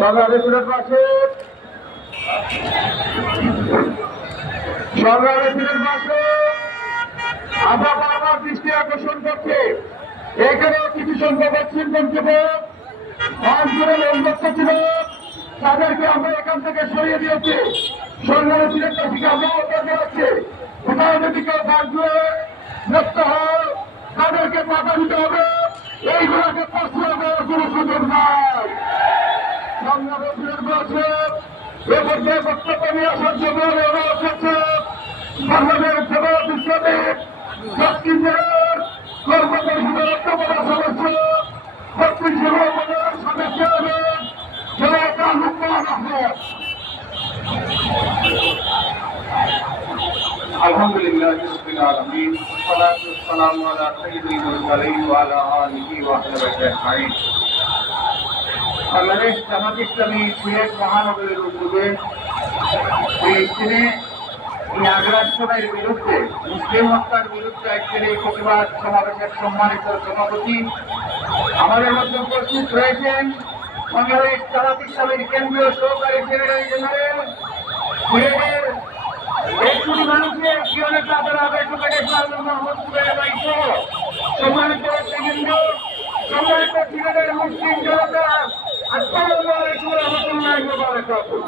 বাংলাদেশের পাশে আমরা বারবার দৃষ্টি আকর্ষণ করছে। এখানে কিছু সংখ্যক চিন্তন যুবক আন্দোলনের উন্মুক্ত ছিল, তাদেরকে আমরা এখান থেকে সরিয়ে দিয়েছি। সংগ্রামী থেকে আমরা উত্তর জানাচ্ছি, কোথাও যদি কেউ বাঁধলে মুক্ত হয় তাদেরকে বাধা দিতে হবে। এইগুলোকে প্রশ্রয় দেওয়ার কোনো সুযোগ নাই। সংগ্রামী বলছে এ মধ্যে বক্তব্য নিয়ে আসার জন্য অনুরোধ করছে বাংলাদেশ জবাব ইসলামিক দক্ষিণ জেলার কর্ম পরিষদের অন্যতম সদস্য দক্ষিণ জেলা উপজেলার সদস্য হলেন জনাব রহমান আহমেদ। আলহামদুলিল্লাহ রাব্বিল আলামিন ওয়াসসালাতু ওয়াসসালামু আলা সাইয়্যিদিল মুরসালিন ওয়া আলা আলিহি ওয়া সাহবিহি আজমাইন। বাংলাদেশ জামাত ইসলামী সিলেট মহানগরের উদ্যোগে ফিলিস্তিনে আগ্রাসনের বিরুদ্ধে মুসলিম হত্যার বিরুদ্ধে আজকের এই প্রতিবাদ সমাবেশের সম্মানিত সভাপতি আমাদের মধ্যে উপস্থিত রয়েছেন বাংলাদেশ জামাত ইসলামীর কেন্দ্রীয় সহকারী সেক্রেটারি জেনারেল সিলেটের একটি মানুষের জীবনে তাদের আবেদনের মোহাম্মদ সুবের ভাই সহ সম্মানিত কেন্দ্র সম্মানিত সিলেটের মুসলিম জনতা আসসালামু আলাইকুম ওয়া রাহমাতুল্লাহি ওয়া বারাকাতুহু।